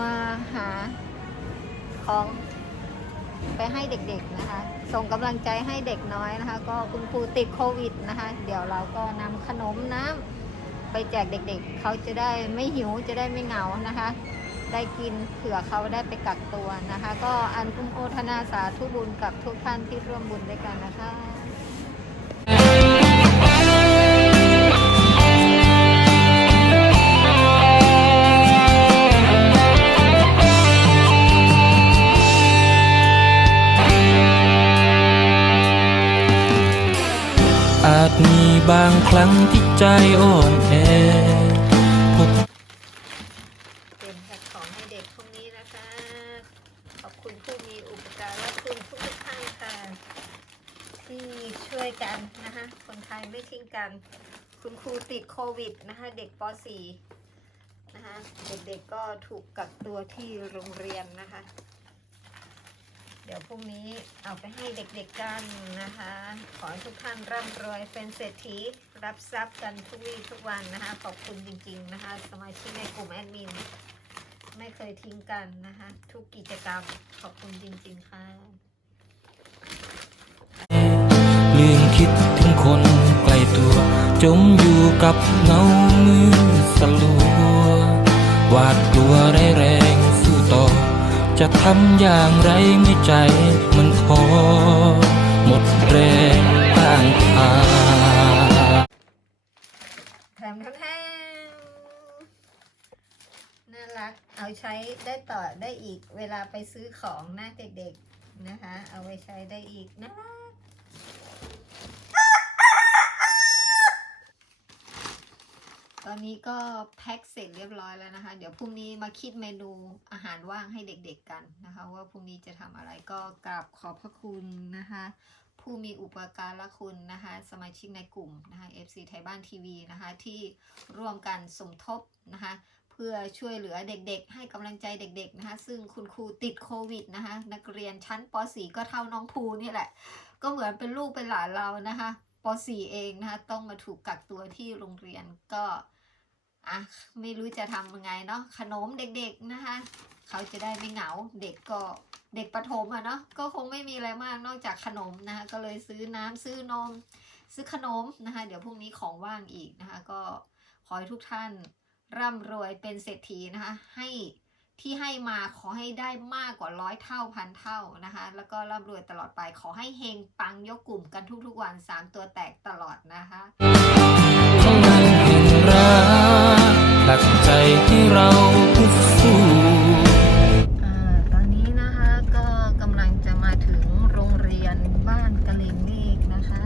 มาหาของไปให้เด็กๆนะคะ ส่งกำลังใจให้เด็กน้อยนะคะ ก็คุณครูติดโควิดนะคะ เดี๋ยวเราก็นำขนมน้ำไปแจกเด็กๆ เขาจะได้ไม่หิวจะได้ไม่เหงานะคะ ได้กินเผื่อเขาได้ไปกักตัวนะคะ ก็อันคุ้มโอทนาสาธุบุญกับทุกท่านที่ร่วมบุญด้วยกันนะคะ บางครั้งที่ใจอ่อนแอเป็นแพ็คของให้เด็กพวกนี้นะคะ ขอบคุณผู้มีอุปการะคุณทุกท่านค่ะ ที่ช่วยกันนะคะคนไทยไม่ทิ้งกัน คุณครูติดโควิดนะคะเด็กป .4 นะคะเด็กๆก็ถูกกักตัวที่โรงเรียนนะคะ เดี๋ยวพรุ่งนี้เอาไปให้เด็กๆกันนะคะ ขอให้ทุกท่านร่ำรวยเป็นเศรษฐีรับทรัพย์กันทุกวี่ทุกวันนะคะ ขอบคุณจริงๆนะคะ สมาชิกในกลุ่มแอดมิน ไม่เคยทิ้งกันนะคะ ทุกกิจกรรมขอบคุณจริงๆค่ะลืมคิดถึงคนใกล้ตัว จมอยู่กับเงามือสลัวหวาดกลัวแรง จะทำอย่างไรไม่ใจมันพอหมดแรงต้านทานแถมแถมน่ารัก เอาใช้ได้ต่อได้อีกเวลาไปซื้อของหน้าเด็กๆนะคะ เอาไว้ใช้ได้อีกน่ารัก ตอนนี้ก็แพ็คเสร็จเรียบร้อยแล้วนะคะ เดี๋ยวพรุ่งนี้มาคิดเมนูอาหารว่างให้เด็กๆกันนะคะ ว่าพรุ่งนี้จะทำอะไรก็กราบขอบพระคุณนะคะ ผู้มีอุปการะคุณนะคะ สมาชิกในกลุ่มนะคะ FC ไทยบ้านทีวีนะคะ ที่ร่วมกันสมทบนะคะ เพื่อช่วยเหลือเด็กๆ ให้กำลังใจเด็กๆนะคะ ซึ่งคุณครูติดโควิดนะคะ นักเรียนชั้นป .4 ก็เท่าน้องภูนี่แหละ ก็เหมือนเป็นลูกเป็นหลานเรานะคะป .4 เองนะคะ ต้องมาถูกกักตัวที่โรงเรียนก็ อะไม่รู้จะทำยังไงเนาะขนมเด็กๆนะคะ เขาจะได้ไม่เหงาเด็กก็เด็กประถมอะเนาะก็คงไม่มีอะไรมากนอกจากขนมนะคะก็เลยซื้อน้ำซื้อนม ซื้อขนมนะคะ เดี๋ยวพรุ่งนี้ของว่างอีกนะคะ ก็ขอให้ทุกท่านร่ำรวยเป็นเศรษฐีนะคะ ให้ที่ให้มาขอให้ได้มากกว่าร้อยเท่าพันเท่านะคะ แล้วก็ร่ำรวยตลอดไปขอให้เฮงปังยกกลุ่มกันทุกๆวันสามตัวแตกตลอดนะคะ รักผลักใจให้เราพุทสู้อ่ตอนนี้นะคะก็กำลังจะมาถึงโรงเรียนบ้านกะเลงเมฆนะคะ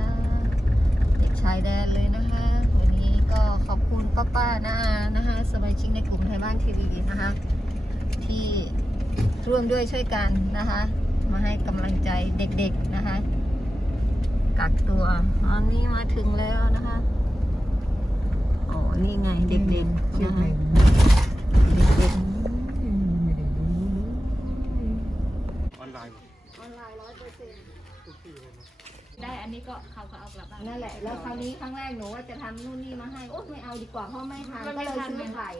เด็กชายแดนเลยนะคะ วันนี้ก็ขอบคุณป้าป้าๆนาอานะคะสมาชิกในกลุ่มไทยบ้านทีวีนะคะ ที่ร่วมด้วยช่วยกันนะคะ มาให้กำลังใจเด็กๆนะคะกักตัวตอนนี้มาถึงแล้วนะคะ อ๋อ นี่ไงเด็กๆนะคะเด็กๆออนไลน์ออนไลน์ร้อยเปอร์เซ็นต์ได้อันนี้ก็เขาก็เอากลับบ้าน นั่นแหละ แล้วคราวนี้ครั้งแรกหนูว่าจะทำนู่นนี่มาให้ โอ๊ยไม่เอาดีกว่าเพราะไม่ทานมันก็ไม่เลยทัน ซื้อไข่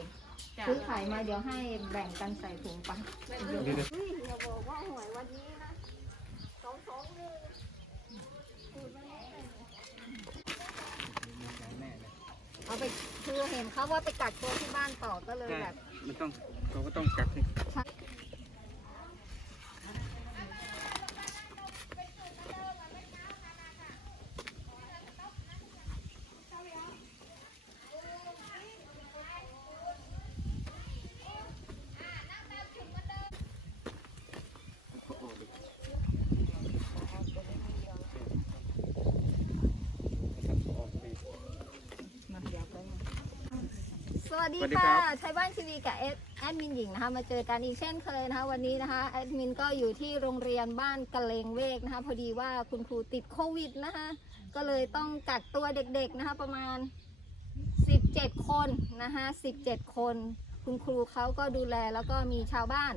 จ้ะซื้อไข่มาเดี๋ยวให้แบ่งกันใส่ถุงไปไม่เฮ้ยอย่าบอกว่าหวยวันนี้นะสองสองหนึ่ง เอาไปคือเห็นเขาว่าไปกักตัวที่บ้านต่อก็เลยใช่แบบ มันต้องเขาก็ต้องกักให้ส วัสดีสวัสดีคค่ะรับไทยบ้านทีวีกับแอดแอดมินหญิงนะคะมาเจอกันอีกเช่นเคยนะคะวันนี้นะคะแอดมินก็อยู่ที่โรงเรียนบ้านกะเลงเวกนะคะพอดีว่าคุณครูติดโควิดนะคะก็เลยต้องกักตัวเด็กๆนะคะประมาณ 17 คนนะคะ17 คน คุณครูเขาก็ดูแลแล้วก็มีชาวบ้าน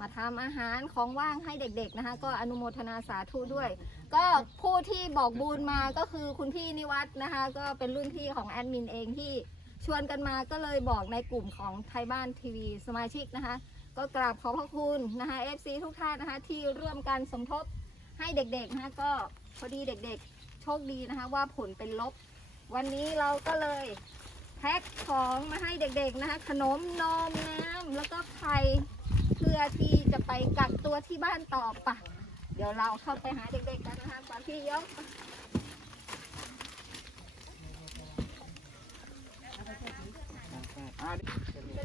มาทำอาหารของว่างให้เด็กๆนะคะก็อนุโมทนาสาธุด้วย ก็ผู้ที่บอกบุญมาก็คือคุณพี่นิวัฒน์นะคะ ก็เป็นรุ่นพี่ของแอดมินเองที่ ชวนกันมาก็เลยบอกในกลุ่มของไทยบ้านทีวีสมาชิกนะคะ ก็กราบขอบพระคุณนะคะ FC ทุกท่านนะคะ ที่ร่วมกันสมทบให้เด็กๆนะคะก็พอดีเด็กๆ โชคดีนะคะว่าผลเป็นลบ วันนี้เราก็เลยแพ็คของมาให้เด็กๆนะคะขนมนมน้ำแล้วก็ไข่เพื่อที่จะไปกักตัวที่บ้านต่อปะเดี๋ยวเราเข้าไปหาเด็กๆกันนะคะปาพี่ยกอ่าสนุกไหม ส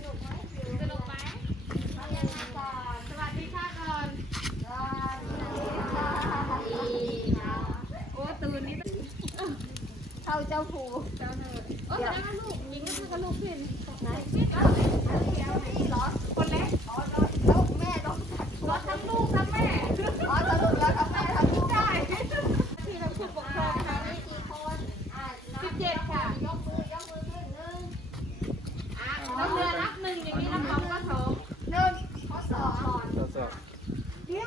นุกไหมเอายังไงก่อนสวัสดีค่ะก่อนดีค่ะโอ้ตื่นนี่เข้าเจ้าผู เจ้าเธอโอ้แสดงว่าลูกยิงก็คือกับลูกขึ้น ไหนเอาเอาเดี๋ยวนี่เหรอ คนเล็กอ๋อแล้วแล้วแม่ต้องจัด รถทั้งลูกทั้งแม่ อ๋อสรุปแล้วทั้งแม่ทั้งลูกได้ ที่เราผู้ปกครอง ทำได้กี่คนอะนับ สิบเจ็ดค่ะ ยกมือยกมือขึ้นหนึ่งอะ น้องเรือนับหนึ่งอย่างนี้น้ำสองก็สอง หนึ่งข้อสอง สดสด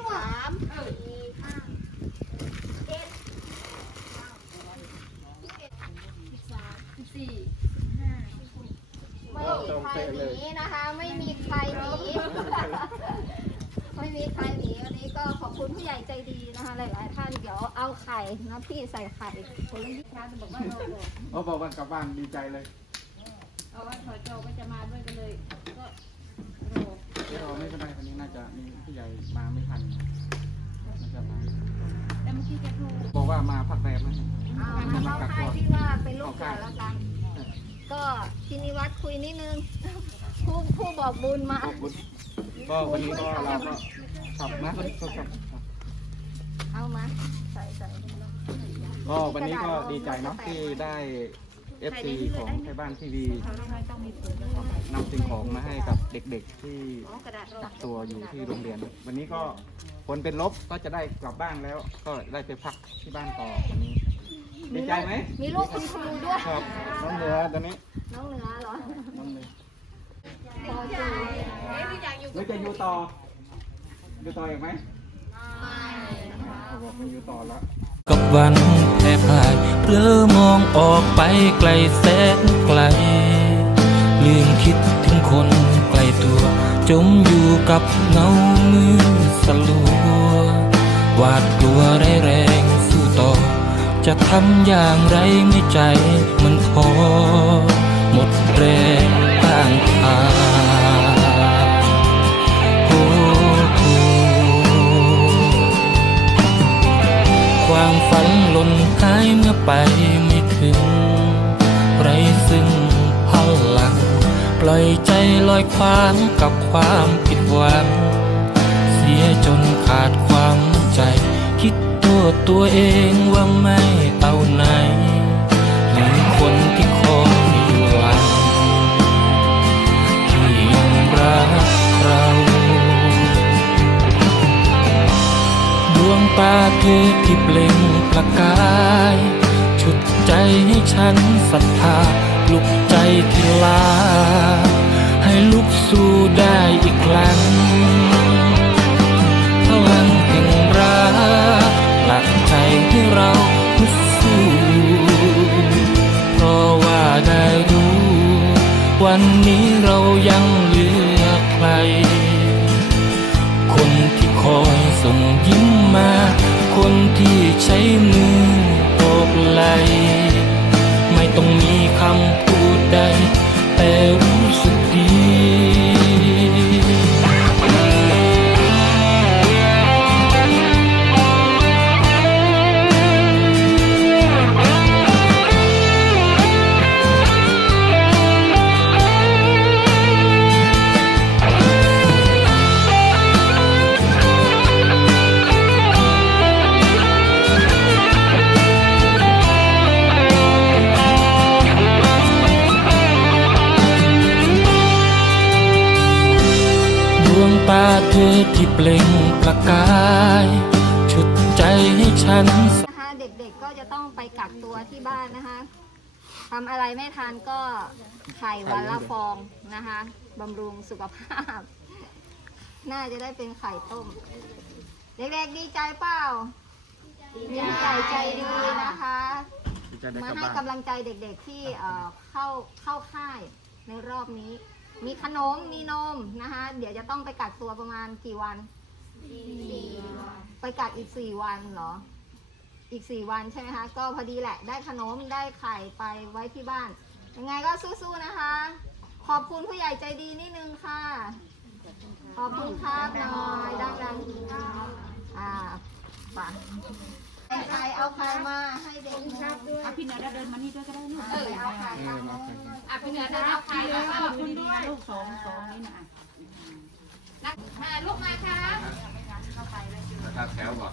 สามสี่ห้าเจ็ด สี่ ไม่มีใคร หนีนะคะ ไม่มีใครหนีไม่มีใครหนีวันนี้ก็ขอบคุณผู้ใหญ่ใจดีนะคะหลายๆท่านเดี๋ยวเอาไข่นะพี่ใส่ไข่คนละยี่สิบช้าจะบอกว่าเราบอกโอ้บอกวันกลับบ้านดีใจเลยเอาว่าถอยโจก็จะมาด้วยกันเลยก็รอที่เราไม่เป็นไรวันนี้น่าจะมีผู้ใหญ่มาไม่ทันน่าจะมาแต่เมื่อกี้แกโทรบอกว่ามาพักแรมนะเอามาเข้าค่ายที่ว่าเป็นลูกก่อนแล้วกันก็ที่นิวัดคุยนิดนึง ผู้ผู้บอกบุญมาขอบคุณก็วันนี้ก็เราก็ขับนะก็ขับเอามา ใส่ใส่ก็วันนี้ก็ดีใจเนาะที่ได้ FC ของไทยบ้านทีวีเขาไม่ต้องมีปุ๋ยแล้วนำสิ่งของมาให้กับเด็กๆที่อ๋อกระดาษรอกักตัวอยู่ที่โรงเรียน วันนี้ก็ผลเป็นลบก็จะได้กลับบ้านแล้ว ก็ได้ไปพักที่บ้านต่อวันนี้ดีใจไหมมีลูกคุณครูด้วยครับน้องเหนือตอนนี้น้องเหนือเหรอน้องเหนือพอจู หรือจะอยู่ต่อ อยู่ต่ออีกไหมไม่อยู่ต่อแล้ว กับวันแพร่พายเพลอมองออกไปไกลแสนไกล ลืมคิดถึงคนใกล้ตัว จมอยู่กับเงามือสลัวหวาดกลัวไรแรงสู้ต่อ จะทำอย่างไรไม่ใจมันพอหมดแรงามฝันหล่นหายเมื่อไปไม่ถึง ไรซึ่งพลัง ปล่อยใจลอยคว้างกับความผิดหวัง เสียจนขาดความใจ คิดตัวตัวเองว่าไม่เอาไหนหรือคนที่ ตาเธอที่เปล่งประกาย ชุดใจให้ฉันศรัทธาลุกใจที่ลา ให้ลุกสู้ได้อีกครั้งพลังแห่งรักหลักใจให้เราฮึดสู้เพราะว่าได้รู้ วันนี้เรายังเหลือใคร คนที่คอยส่งยิ้ม คนที่ใช้มือโอบไหล ไม่ต้องมีคำพูดใดแต่ วงตาเธอที่เปล่งประกายชุดใจให้ฉัน นะคะเด็กๆก็จะต้องไปกักตัวที่บ้านนะคะทำอะไรไม่ทันก็ไข่วันละฟองนะคะบำรุงสุขภาพ น่าจะได้เป็นไข่ต้ม เด็กๆดีใจเปล่าดีใจใจดีนะคะดีใจได้มากลับให้บ้านกำลังใจเด็กๆที่เอ่อเข้าเข้าค่ายในรอบนี้ มีขนมมีนมนะคะ เดี๋ยวจะต้องไปกักตัวประมาณกี่วัน ไปกักอีกสี่วันเหรอ อีกสี่วันใช่ไหมคะ ก็พอดีแหละ ได้ขนมได้ไข่ไปไว้ที่บ้าน ยังไงก็สู้ๆนะคะ ขอบคุณผู้ใหญ่ใจดีนิดนึงค่ะ ขอบคุณครับน่อยดังๆอ่าไป ใครเอาใครมาให้เด็กครับด้วยอะพี่เหนือเดินมานี่ด้วยก็ได้ลูกเออเอาใครเอเอาอมาไปอะพี่เหนือเดินเอาใครขอบคุณด้วยลูกสองสองนี่นะอะมาลูกมาครับถ้าแถวบอก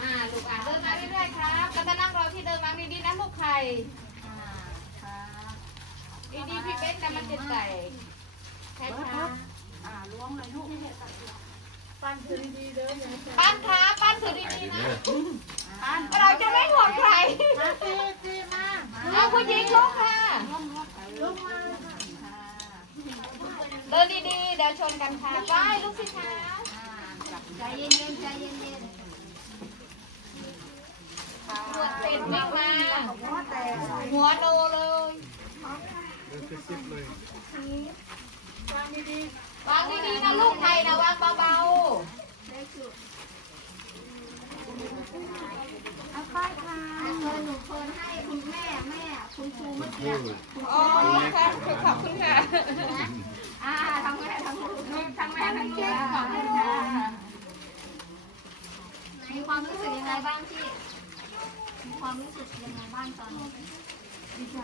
มาลูกอะเดินมาเรื่อยๆครับแล้วก็นั่งรอที่เดินมาดีๆนะลูกไข่ดีๆพี่เบสนำมันจะใส่ใช่ครับอ่าล้วงเลยลูก ปั้นขาปันครับปั้นถือดีๆนะเราจะไม่ห่วงใครเอาผู้หญิงลุกค่ะเดินดีๆเดี๋ยวชนกันค่ะไปลูกสิคะใจเย็นๆใจเย็นตรวจเสร็จวิ่มาหัวโตเลยเดินซิบๆเลยวางดีๆนะลูกไทยนะวางเบาๆ เอาค่อยค่ะเชิญหนูเชิญให้คุณแม่แม่ คุณครูเมื่อกี้ๆอ๋อค่ะขอบคุณค่ะอ่าทั้งแม่ทั้งครูทั้งแม่ทั้งครูขอบคุณค่ะมีความรู้สึกยังไงบ้างพี่มีความรู้สึกยังไงบ้างตอนนี้ ดีใจ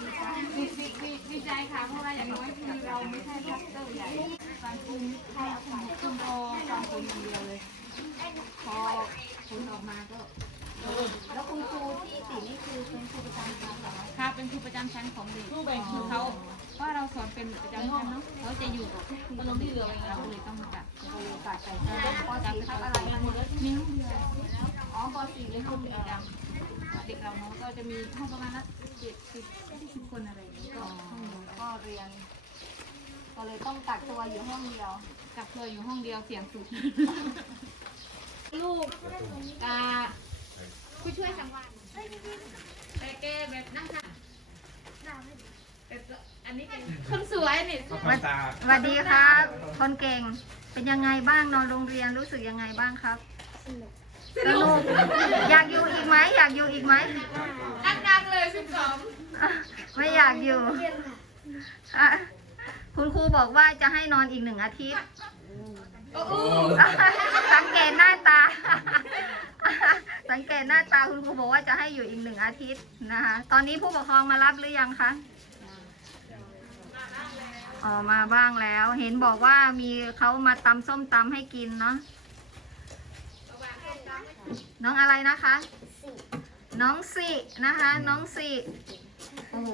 ดีใจดีดีดีใจค่ะ เพราะว่าอย่างน้อยคือเราไม่ใช่คลัสเตอร์ใหญ่การคุมใช่เอาไปคุมรอความคุมอย่างเดียวเลย พอผลออกมาก็แล้วคุณครูที่ตินี่คือเป็นครูประจำชั้นเหรอคะค่ะเป็นครูประจำชั้นของเด็กผู้แบ่งคือเขาเพราะเราสอนเป็นประจำชั้นเนาะเขาจะอยู่กับทุกคนที่เหลือเราเลยต้องมาจัดก็เลยตัดไปปสี่ทับอะไรคะมีห้องเดียวอ๋อปสี่นเลยคุองณดำ เด็กเราเนาะก็จะมีห้องประมาณละเจ็ดสิบสิบคนอะไรอย่างเงี้ยก็ห้องเดียวก็เรียน ก็เลยต้องกักตัวอยู่ห้องเดียวกักตัวอยู่ห้องเดียวเสียงสุดลูกอ่าผู้ช่วยสังวานแต่แกแบบนั่งค่ะแต่อันนี้เป็นคนสวยนี่เข้าพรรษาสวัสดีครับ คนเก่งเป็นยังไงบ้างนอนโรงเรียนรู้สึกยังไงบ้างครับสนุก อยากอยู่อีกไหมอยากอยู่อีกไหมดังๆเลยสิบสองไม่อยากอยู่อะคุณครูบอกว่าจะให้นอนอีกหนึ่งอาทิตย์ โอ้โหสังเกตหน้าตา สังเกตหน้าตาคุณครูบอกว่าจะให้อยู่อีกหนึ่งอาทิตย์นะคะ ตอนนี้ผู้ปกครองมารับหรือยังคะอ๋อมาบ้างแล้ว เห็นบอกว่ามีเขามาตำส้มตำให้กินเนาะ น้องอะไรนะคะ น้องสินะคะ น้องสิโอ้โห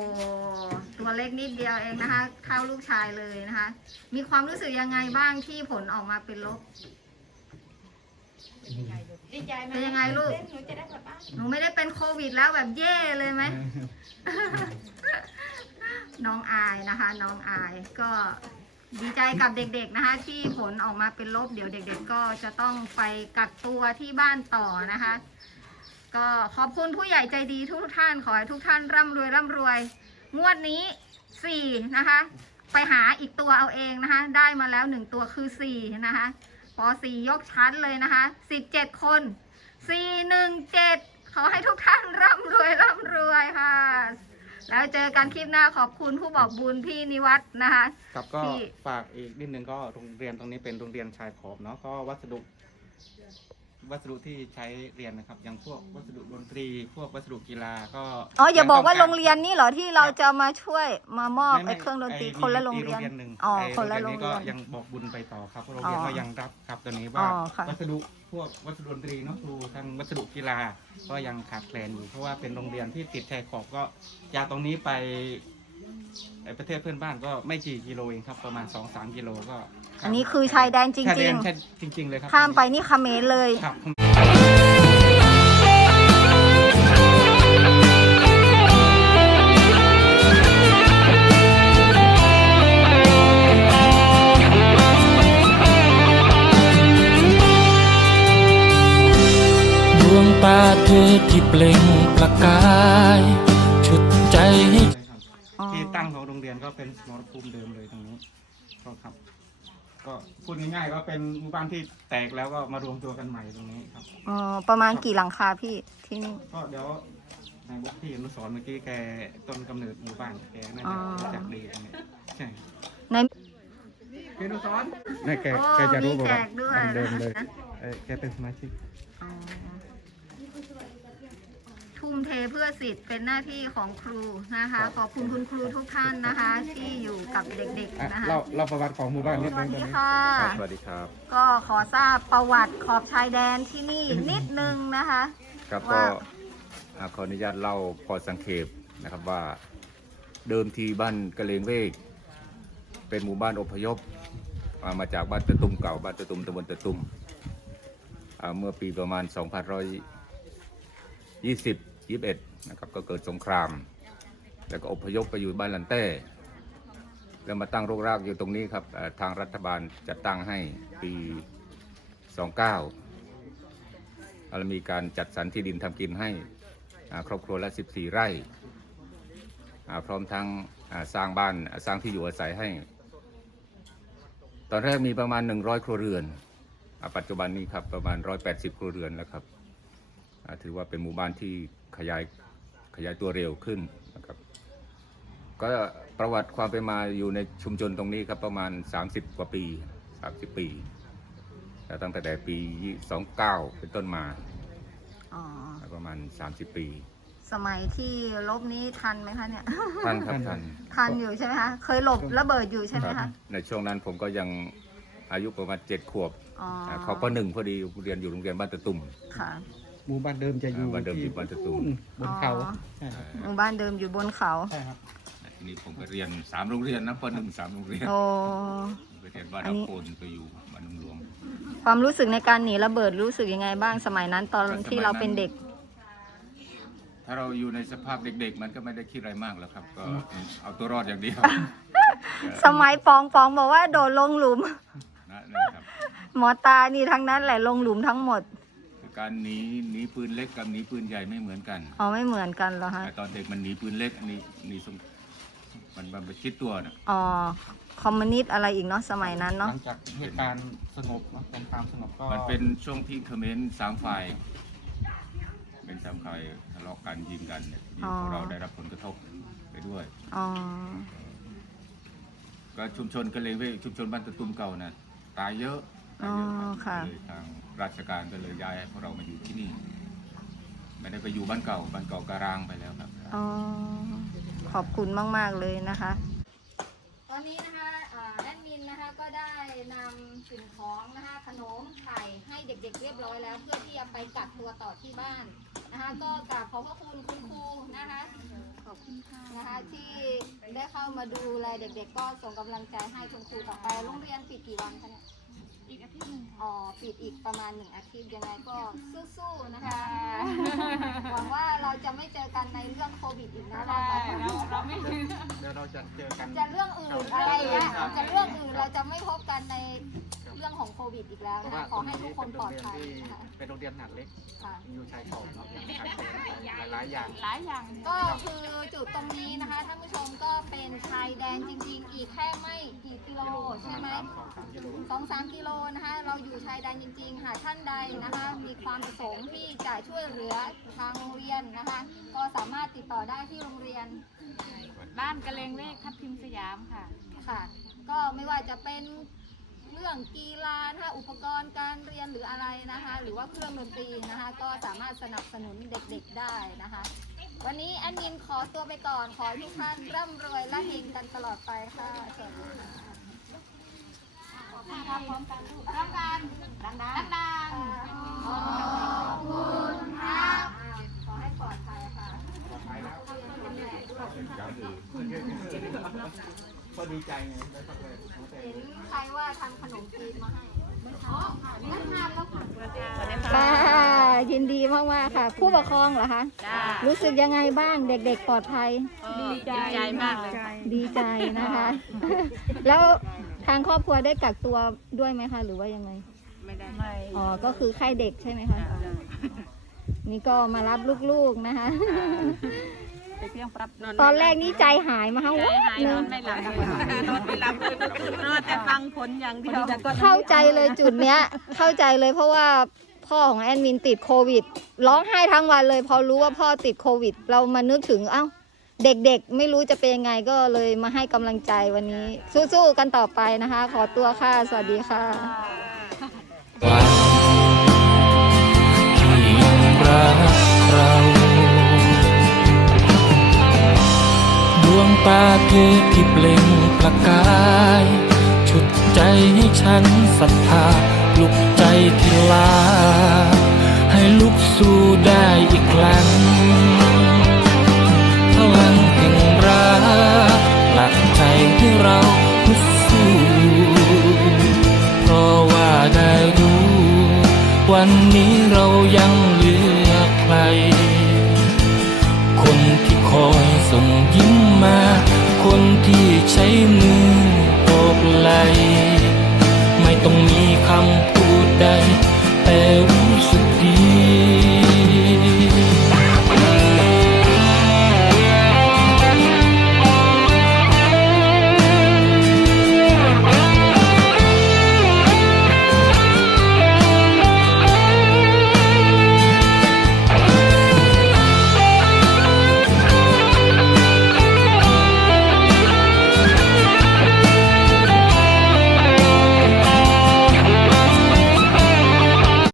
ตัวเล็กนิดเดียวเองนะคะเท่าลูกชายเลยนะคะ มีความรู้สึกยังไงบ้างที่ผลออกมาเป็นลบ ดีใจไหมเป็นยังไงลูก หนูจะได้กลับบ้านหนูไม่ได้เป็นโควิดแล้วแบบเย่เลยไหม น้องอายนะคะ น้องอายก็ ดีใจกับเด็กๆนะคะ ที่ผลออกมาเป็นลบ เดี๋ยวเด็ก ๆ ก็จะต้องไปกักตัวที่บ้านต่อนะคะ ก็ขอบคุณผู้ใหญ่ใจดีทุกท่านขอให้ทุกท่านร่ำรวยร่ำรวย งวดนี้สี่นะคะ ไปหาอีกตัวเอาเองนะคะ ได้มาแล้วหนึ่งตัวคือสี่นะคะปสี่ยกชั้นเลยนะคะสิบเจ็ดคนสี่หนึ่งเจ็ดขอให้ทุกท่านร่ำรวยร่ำรวยค่ะ แล้วเจอกันคลิปหน้าขอบคุณผู้บอกบุญพี่นิวัฒน์นะคะ ครับก็ที่ ฝากอีกนิดนึงก็โรงเรียนตรงนี้เป็นโรงเรียนชายขอบเนาะก็วัสดุ วัสดุที่ใช้เรียนนะครับ อย่างพวกวัสดุดนตรี พวกวัสดุกีฬาก็อ๋ออย่าบอกว่าต้โรงเรียนนี่เหรอที่เราจะมาช่วยมามอบไม่ไอ้ไม่เครื่องดนตรีไอ้คนละโรงเรียนอีกหนึ่งอ๋อไอ้คนละโรงก็เรียนยังบอกบุญไปต่อครับโรงเรียนอ๋อก็ยังรับครับตอนนี้อ๋ว่าอค่ะวัสดุพวกวัสดุดนตรีเนาะครูทางวัสดุกีฬาก็ยังขาดแคลนอยู่เพราะว่าเป็นโรงเรียนที่ติดชายขอบก็จากตรงนี้ไปไอ้ประเทศเพื่อนบ้านก็ไม่กี่กิโลเองครับประมาณ2-3กิโลก็ อันนี้คือชายแดนจชายแดริงนใช่จริง ๆ เลยครับ ๆ ข้ามไปนี่เขมรเลย ครับดวงตาเธอที่เปล่งประกายชุดใจให้อมรภูมิเดิมเลยตรงนี้ก็ครับ ก็พูดง่ายๆก็เป็นหมู่บ้านที่แตกแล้วก็มารวมตัวกันใหม่ตรงนี้ครับอ๋อประมาณกี่หลังคาพี่ที่นี่ ก็เดี๋ยวในายบุ๊คที่อนุสรณ์เมื่อกี้แกต้นกำเนิดหมู่บ้านแกน่าอ๋จะอ รู้จักดีตรงนี้ใช่ใน พี่อนุสรณ์นี่แกโอ้แกจะรู้มีประแจวักติด้วย ดั้งเดิมเลยนะเอ้ยแกเป็นสมาชิก อ๋อ ทุ่มเทเพื่อสิทธิ์เป็นหน้าที่ของครูนะคะ ขอบคุณคุณครูทุกท่านนะคะ ที่อยู่กับเด็กอะๆนะคะ เราเราประวัติของหมู่บ้านนิดสนึวังสตรงดีนี้ค่ะ สวัสดีครับก็ขอทราบประวัติขอบชายแดนที่นี่นิดนึงนะคะ ครับว่าก็อ่าขออนุญาตเล่าพอสังเขปนะครับว่า เดิมทีบ้านกะเลงเวก เป็นหมู่บ้านอพยพอ่ามาจากบ้านตะตุมเก่าบ้านตะตุมตำบลตะตุมอ่าเมื่อปีประมาณ 2520 21นะครับก็เกิดสงคราม แล้วก็อพยพไปอยู่บ้านลันเต้ แล้วมาตั้งรกรากอยู่ตรงนี้ครับทางรัฐบาลจัดตั้งให้ปี 29เรามีการจัดสรรที่ดินทำกินให้ครอบครัวละ 14 ไร่อ่พร้อมทั้งสร้างบ้านสร้างที่อยู่อาศัยให้ ตอนแรกมีประมาณ 100 ครัวเรือน ปัจจุบันนี้ครับประมาณ 180 ครัวเรือนแล้วครับถือว่าเป็นหมู่บ้านที่ ขยายขยายตัวเร็วขึ้นนะครับ ก็ประวัติความเป็นมาอยู่ในชุมชนตรงนี้ครับประมาณ 30 กว่าปี 30 ปีแต่ตั้งแต่ปี 29 เป็นต้นมาอ๋อประมาณ 30 ปี สมัยที่ลบนี้ทันไหมคะเนี่ยท่านครับท่านทันอยู่ใช่ไหมคะ เคยหลบระเบิดอยู่ใช่ไหมครัคะบในช่วงนั้นผมก็ยังอายุประมาณ7ขวบอ๋อาเขาก็หนึ่งพอดีเรียนอยู่โรงเรียนบ้านตะตุ่มค่ะห มู่บ้านเดิมจะอยู่บ้านเดิมอยู่บ้านตะตุ่มบนเขาอ๋อ ใช่ครับหมู่บ้านเดิมอยู่บนเขา ใช่ครับทีนี้ผมก็เรียน3โรงเรียนนะปหนึ่งสามโรงเรียนโอ้ ไปเรียนบ้านอันอานี้โปนไปอยู่บ้านหนองหลวงความรู้สึกในการหนีระเบิดรู้สึกยังไงบ้างสมัยนั้นตอนก็สมัยนั้นที่เราเป็นเด็ก ถ้าเราอยู่ในสภาพเด็ก ๆ มันก็ไม่ได้คิดอะไรมากแล้วครับ ก็เอาตัวรอดอย่างเดียวสมัยปองปองบอกว่าโดดลงหลุม นะนะครับหมอตานี่ทั้งนั้นแหละลงหลุมทั้งหมดคือ การหนีหนีปืนเล็กกับหนีปืนใหญ่ไม่เหมือนกันอ๋อไม่เหมือนกันเหรอฮะ แต่ตอนเด็กมันหนีปืนเล็กอันนี้หนีสงมันมันประชิดตัวนะอ๋อคอมมิวนิสต์อะไรอีกเนาะสมัยนั้นหเนาะ ลังจากเหตุการณ์สงบเนอะเป็นความสงบก็มันเป็นช่วงที่เขมรสามฝ่ายเป็นสามฝ่ายทะเลาะกันยิงกันเนี่ยที่พวกเราได้รับผลกระทบไปด้วย อ๋อ ก็ชุมชนก็เลยเว้ยชุมชนบ้านตะตุมเก่านะตายเยอะ ตายเยอะครับค่ะก็เลยทางราชการก็เลยย้ายให้พวกเรามาอยู่ที่นี่ ไม่ได้ไปอยู่บ้านเก่าบ้านเก่าการางไปแล้วครับ อ๋อ ขอบคุณมาก ๆ เลยนะคะ ตอนนี้นะคะเอ่อแอดมินนะคะก็ได้นำสิ่งของนะคะขนมไข่ให้เด็กๆเรียบร้อยแล้ว เพื่อที่จะไปกักตัวต่อที่บ้านนะคะ ก็กราบขอบพระคุณคุณครูนะคะขอบคุณค่ะนะคะที่ได้เข้ามาดูแลเด็กๆ ก็ส่งกำลังใจให้คุณครูต่อไปโรงเรียนปิดกี่วันคะเนี่ย อีกอาทิตย์หนึ่งอ๋อปิดอีกประมาณหนึ่งอาทิตย์ยังไงก็สู้ๆนะคะหวังว่าเราจะไม่เจอกันในเรื่องโควิดอีกนะใช่เราเราเราไม่ถึงเดี๋ยวเราจะเจอกัน จะเรื่องอื่นอะไรเงี้ยจะเรื่องอื่นเราจะไม่พบกันในเรื่องของโควิดอีกแล้วเพราะนะว่าคะขอให้ทุกคนปลอดภัยที่นะคะเป็นโรงเรียนหนักเล็กค่ะ อยู่ชายขอบเนาะขาดแคลนหลายๆอย่าง หลายอย่างก็คือจุดตรงนี้นะคะท่านผู้ชมก็เป็นชายแดนจริง ๆ อีกแค่ไม่กี่กิโลใช่ไหม สองสามกิโลสองสามกิโลนะคะเราอยู่ชายแดนจริงๆ หากท่านใดนะคะ มีความประสงค์ที่จะช่วยเหลือทางโรงเรียนนะคะ ก็สามารถติดต่อได้ที่โรงเรียนบ้านกระเลงเลขทับทิมสยามค่ะ ค่ะ ก็ไม่ว่าจะเป็น เรื่องกีฬานะคะอุปกรณ์การเรียนหรืออะไรนะคะ หรือว่าเครื่องดนตรีนะคะ ก็สามารถสนับสนุนเด็กๆได้นะคะ วันนี้แอดมินขอตัวไปก่อน ขอให้ทุกท่านร่ำรวยและเฮงกันตลอดไปค่ะสวัสดีค่ะทำพร้อมกันลูกพร้อมกันดังๆดังขอบคุณครับขอให้ปลอดภัยค่ะก็ดีใจไงได้พักแรกน้องแต่ เห็นใครว่าทำขนมจีนมาให้อ๋อไม่ทานแล้วค่ะๆสวัสดีค่ะค่ะยินดีมากๆค่ะ ผู้ปกครองเหรอคะจ้ารู้สึกยังไงบ้างเด็กๆปลอดภัย ดีใจมากเลยดีใจนะคะ แล้วทางครอบครัวได้กักตัวด้วยไหมคะ หรือว่ายังไง ไม่ได้ไม่อ๋อก็คือไข้เด็กใช่ไหมคะนี่ก็มารับลูกๆนะคะ ไปเที่ยงปรับนอนตอนแรกนี่ใจหายมาฮะใจวัหายหนนึองนไม่หลับนอนไม่หลับเลยเมื่อคืนนอนแต่ฟังผลอย่างเดียวเข้าใจเลยจุดเนี้ย เข้าใจเลยเพราะว่าพ่อของแอดมินติดโควิด ร้องไห้ทั้งวันเลย พอรู้ว่าพ่อติดโควิด เรามานึกถึงเอ้าเด็กๆ ไม่รู้จะเป็นยังไงก็เลยมาให้กำลังใจวันนี้ สู้ๆกันต่อไปนะคะ ขอตัวค่ะ สวัสดีค่ะ ตาเธอที่เปล่งประกาย ชุดใจให้ฉันศรัทธาลุกใจที่ลา ให้ลุกสู้ได้อีกครั้ง พลังแห่งรักหลักใจที่เราฮึดสู้เพราะว่าได้รู้ วันนี้เรายังเหลือใคร คนที่คอยส่งยิ้ม คนที่ใช้มือโอบไหล ไม่ต้องมีคำพู